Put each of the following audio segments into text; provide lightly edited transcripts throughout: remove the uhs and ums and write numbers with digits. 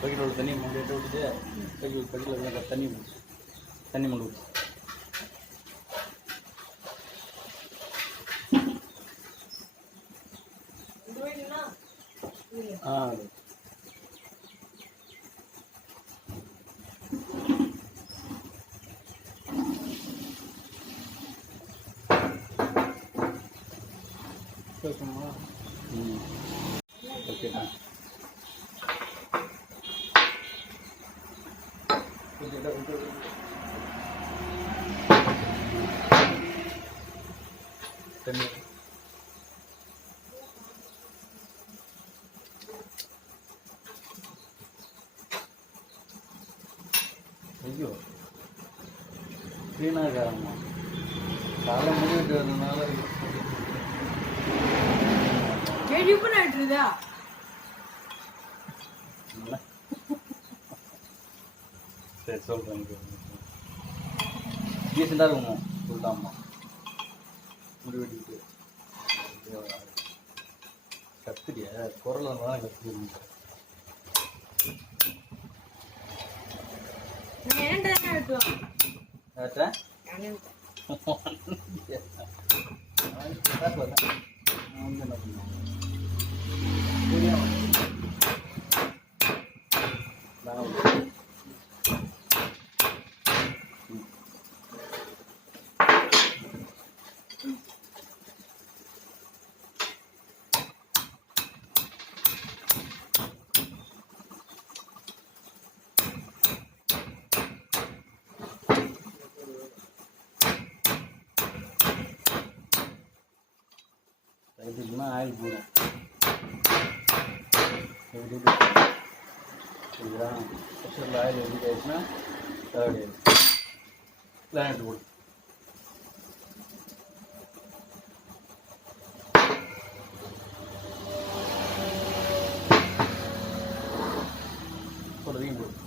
பக்கெட்டில் உள்ள தண்ணி மூடிட்டு விட்டுட்டு பக்கெட்டில் உள்ள தண்ணி மூடி விட்டு ஓகேண்ணா. தண்ணி ஐயோ க்ளீனாக இருக்காங்கம்மா. காலை முடிவிட்டு வரதுனால சரி சொல்கிறேன். டீசெண்டாக இருக்குமா சொல்லிட்டாம்மா. முடி வெட்டிக்கிட்டு கத்துறியா குரல் வந்தாலும் கத்துக்கிறீங்க. இதுக்குன்னா ஆயில் போடும். இதுதான் ப்ரெஷரில் ஆயில் எப்படி ஆயிடுச்சுன்னா தேவையாது பிளானட் போடும். போடுறதையும் போடும்.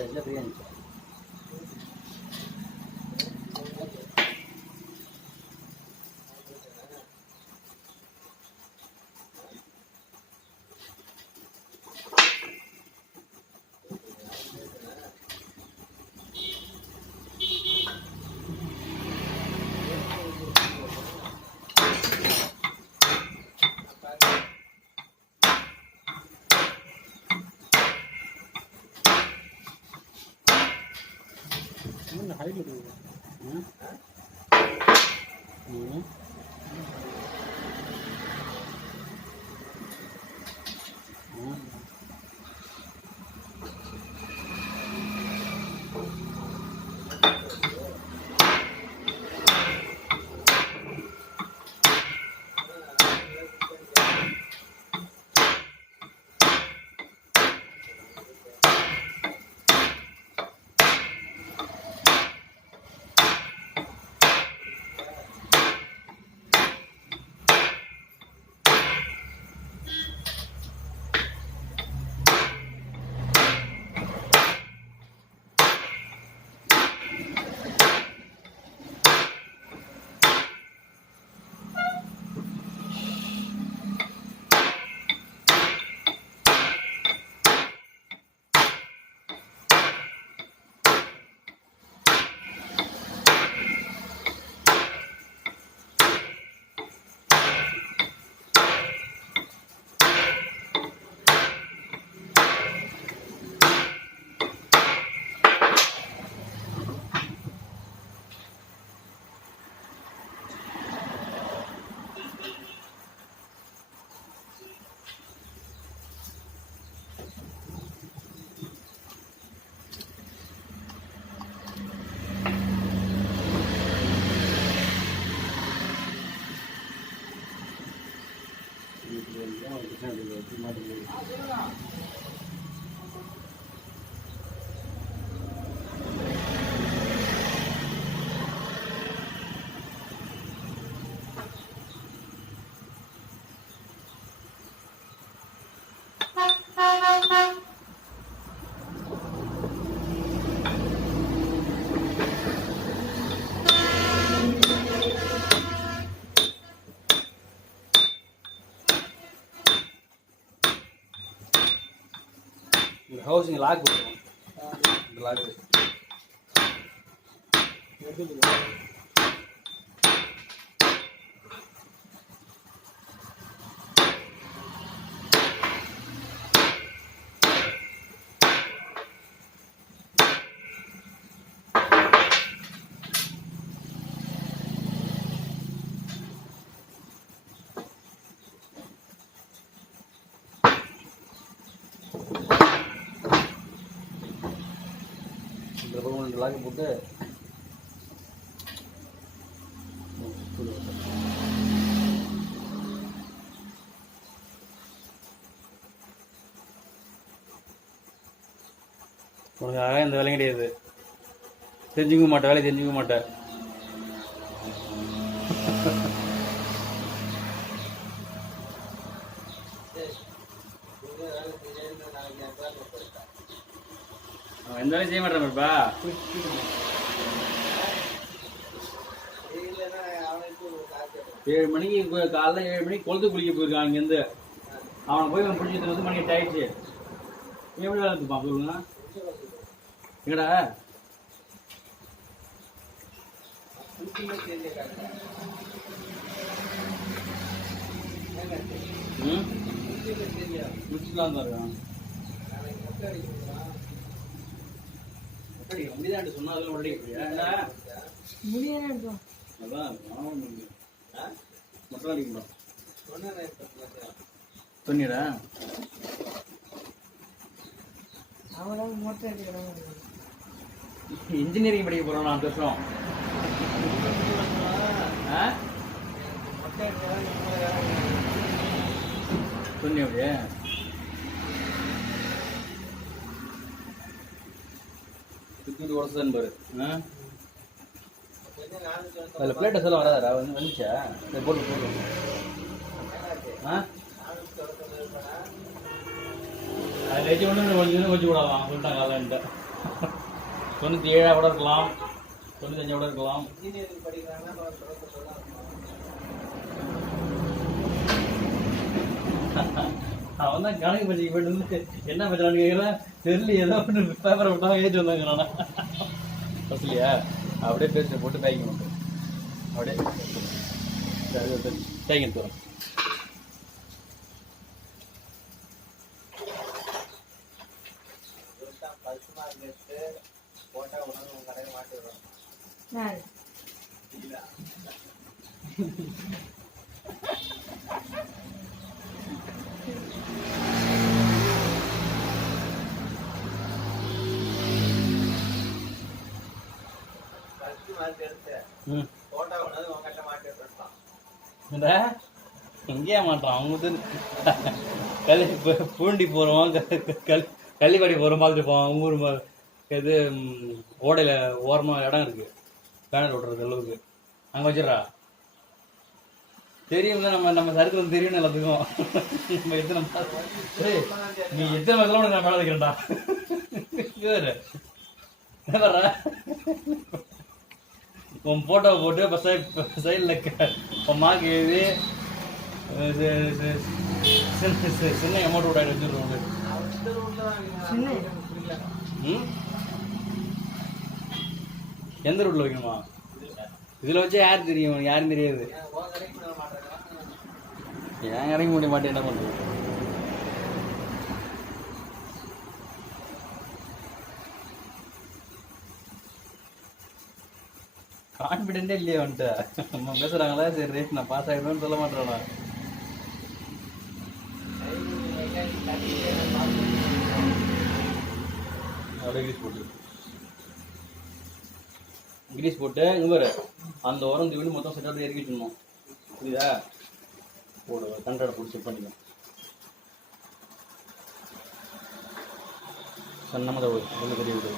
ஆயிடுச்சு பிரியாணி. ஹைட்ல போகுது. ஹவுசிங் லாக் போடுவோம். இந்த லாக் இந்த லாக் போட்டு உனக்காக இந்த வேலையும் கிடையாது. தெரிஞ்சுக்க மாட்டேன், வேலையை தெரிஞ்சுக்க மாட்டேன். எந்த வேலையும் செய்ய மாட்டேன்ப்பா. 7 மணிக்கு காலைல 7 மணிக்கு கொளுத்து குளிக்க போயிருக்கான். அங்கேருந்து அவனை போய் அவன் பிடிச்சது வந்து மணி 8 ஆயிடுச்சு. எப்படி வேலை இருப்பான் சொல்லுங்க. எங்கடா முடிச்சுக்கலாம் தான் இருக்கான். முடிதான் சொன்னா அதெல்லாம் முடியும். அதான் மசாலா அடிக்கணும் சொன்னீடா. இன்ஜினியரிங் படிக்க போறோம் 4 வருஷம். சொன்னி அப்படியே உடச்சுதான் பாரு. அதில் பிளேட்டஸ் எல்லாம் வராதா? வந்துச்சா? போட்டு போட்டு அதில் வச்சு ஒன்று கொஞ்சம் வச்சு விடலாம் சொல்லிட்டாங்க. அதான் 97 கூட இருக்கலாம், 95 கூட இருக்கலாம். இன்ஜினியரிங் படிக்கிறாங்கன்னா அவன் தான் கணக்கு படிக்க போயிட்டு என்ன பண்றான்னு கேட்கலாம் தெரியல, ஏதோ ஒன்று பேப்பரை விட்டா ஏற்றி வந்தாங்க. நானா இல்லையா அப்படியே பேஸ்ட் போட்டு பேக்கிங் பண்ணுறேன், அப்படியே பேக்கிங் தரோம். போட்டா உடனே உங்க கடையை மாட்டி விடுறோம். போட்டா உடனே உங்க கட்டை மாட்டி விடுறோம். எங்கேயா மாட்டான் அவங்க பூண்டி போகிறோம், கள்ளிப்பாடி போகிறோம், பார்த்துட்டு போவான். உங்க ஊர் இது ஓடையில் ஓரமாக இடம் இருக்குது, பேனர் ஓட்டுறது அளவுக்கு அங்கே வச்சிடறா. தெரியும்ல, நம்ம சருக்குல தெரியும் எல்லாத்துக்கும். நம்ம எத்தனை நீ எத்தனை மாதம் உனக்கு நான் மேலே வைக்கிறேன்டா. வர்ற உன் ஃபோட்டோவை போட்டு இப்போ சைடில் உன் மார்க் எழுதி சின்ன அமௌண்ட் விட வச்சுருவோம். எந்த ரூட்ல வைக்கணுமா? இதுல வச்சா யாரு தெரியும்? யாரும் தெரியாது. ஏன் இறங்க முடிய மாட்டேன், என்ன பண்றது? கான்பிடென்டே இல்லையே வந்துட்டு. நம்ம பேசுறாங்களா, சரி ரேட் நான் பாஸ் ஆகிடுவேன்னு சொல்ல மாட்டேறா. அப்படியே கிரீஸ் போட்டு இங்கே பாரு, அந்த உரம் தீவனி மொத்தம் செட்டாக இறக்கிட்டுணும். புரியுதா? போடு, கண்டரை போட்டு செட் பண்ணிக்கோ. சன்னமாக தான் விடு, ஒன்று பெரிய விடு.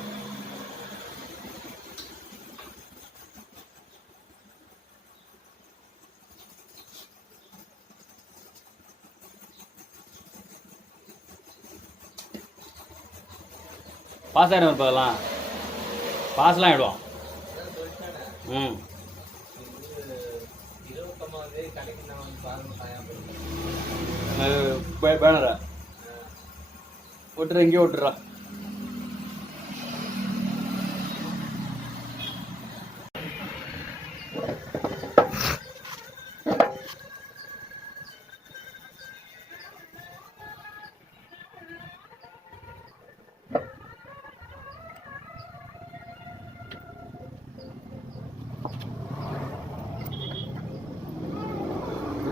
பாஸ் ஆகிடும் இப்போ, அதெல்லாம் பாஸ்லாம் ஆகிடுவோம். ம் பேனரா விட்டுற, இங்கே விட்டுறா.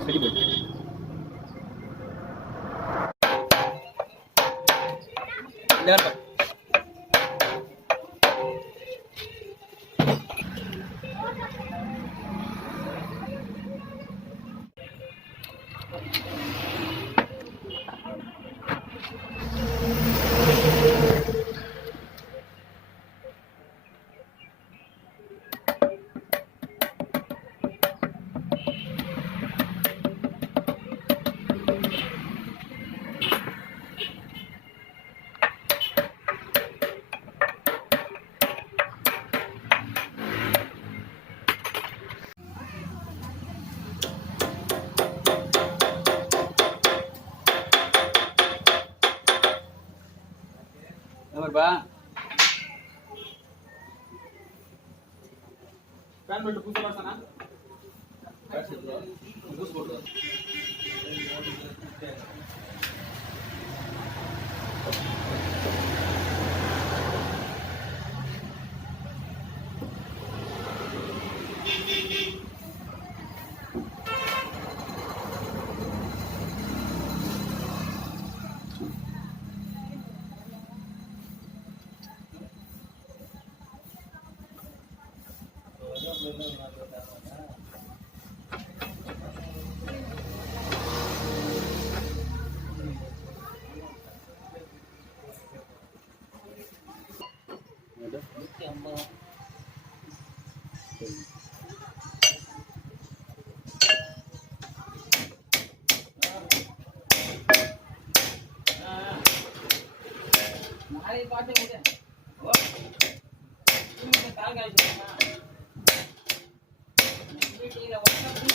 சரி போய் பா பேன் போட்டு புதுசா பாசானா புதுசு போடு.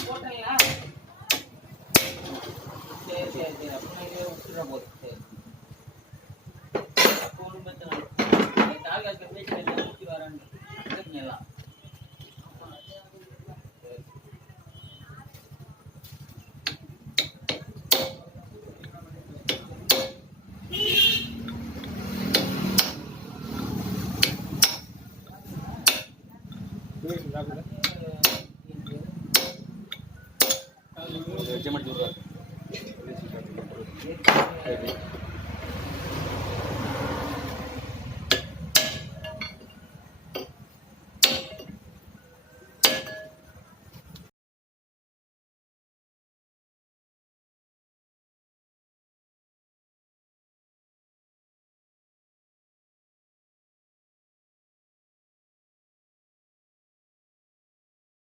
போட்டீங்களா? சரி சரி சரி அப்படின்னா இதே விட்டுற போகுது. சரி அப்போ ஒன்றும் பிரச்சனை இல்லை. கால்காசு பேச்சு எல்லாம் ஊற்றி வரேன்னு எல்லாம் ஜெமடி